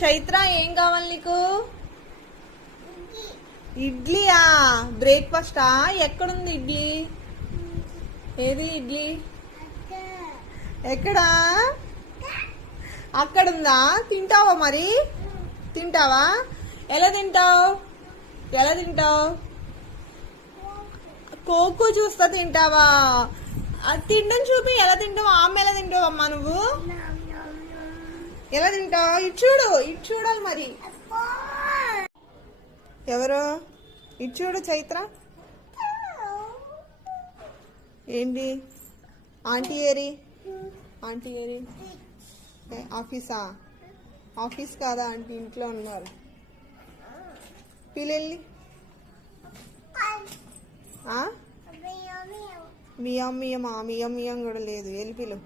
చైత్ర ఏం కావాలి నీకు? ఇడ్లీయా? బ్రేక్ఫాస్టా? ఎక్కడుంది ఇడ్లీ? ఏది ఇడ్లీ? ఎక్కడా? అక్కడుందా? తింటావా మరి? తింటావా? ఎలా తింటావు? ఎలా తింటావు? కోకో చూస్తా తింటావా? తిండం చూపి. ఎలా తింటావు? ఆమె ఎలా తింటావు అమ్మా నువ్వు? ఎలా తింటావు? ఇటు చూడు, ఇటు చూడాలి మరి. ఎవరు? ఇటు చూడు చైత్ర. ఏంటి? ఆంటీ ఏరి? ఆంటీ ఏరి? ఆఫీసా? ఆఫీస్ కాదా ఆంటీ, ఇంట్లో ఉన్నారు. పిల్లల్ని మియం మియమా? మియం మియం కూడా లేదు. వెళ్ళి పిలు.